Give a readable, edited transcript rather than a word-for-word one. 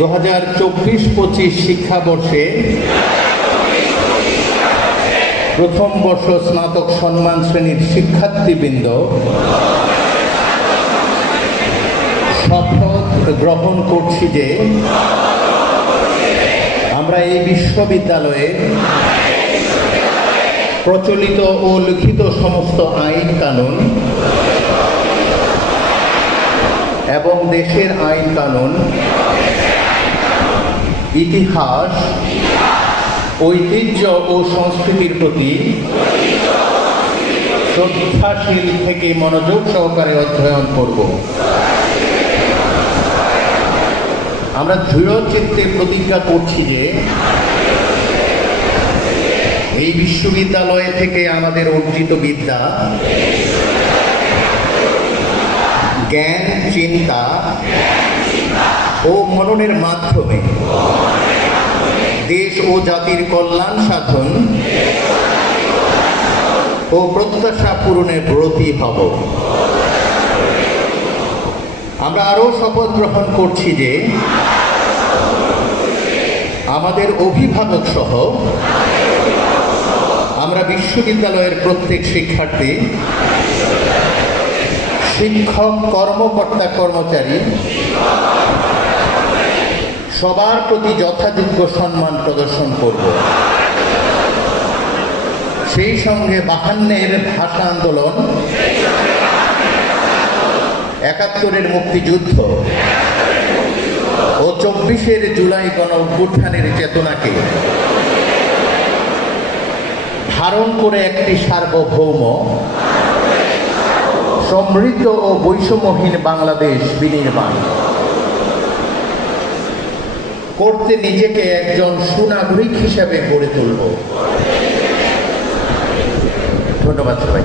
2024-25 শিক্ষাবর্ষে প্রথম বর্ষ স্নাতক সম্মান শ্রেণীর শিক্ষার্থীবৃন্দ শপথ গ্রহণ করছি যে আমরা এই বিশ্ববিদ্যালয়ে প্রচলিত ও লিখিত সমস্ত আইন কানুন এবং দেশের আইন কানুন, ইতিহাস, ঐতিহ্য ও সংস্কৃতির প্রতি শ্রদ্ধাশীল থেকে মনোযোগ সহকারে অধ্যয়ন করব। আমরা দৃঢ় চিত্তে প্রতিজ্ঞা করছি যে এই বিশ্ববিদ্যালয় থেকে আমাদের অর্জিত বিদ্যা, জ্ঞান, চিন্তা ও মননের মাধ্যমে দেশ ও জাতির কল্যাণ সাধন ও প্রত্যাশা পূরণের ব্রতী হব। আমরা আরও শপথ গ্রহণ করছি যে আমাদের অভিভাবক সহ আমরা বিশ্ববিদ্যালয়ের প্রত্যেক শিক্ষার্থী, শিক্ষক, কর্মকর্তা, কর্মচারী সবার প্রতি যথাযোগ্য সম্মান প্রদর্শন করব। সেই সঙ্গে 52-এর ভাষা আন্দোলন, 71-এর মুক্তিযুদ্ধ ও 24-এর জুলাই গণ অভ্যুত্থানের চেতনাকে ধারণ করে একটি সার্বভৌম, সমৃদ্ধ ও বৈষম্যহীন বাংলাদেশ বিনির্মাণ করতে নিজেকে একজন সুনাগরিক হিসেবে গড়ে তুলব। ধন্যবাদ সবাই।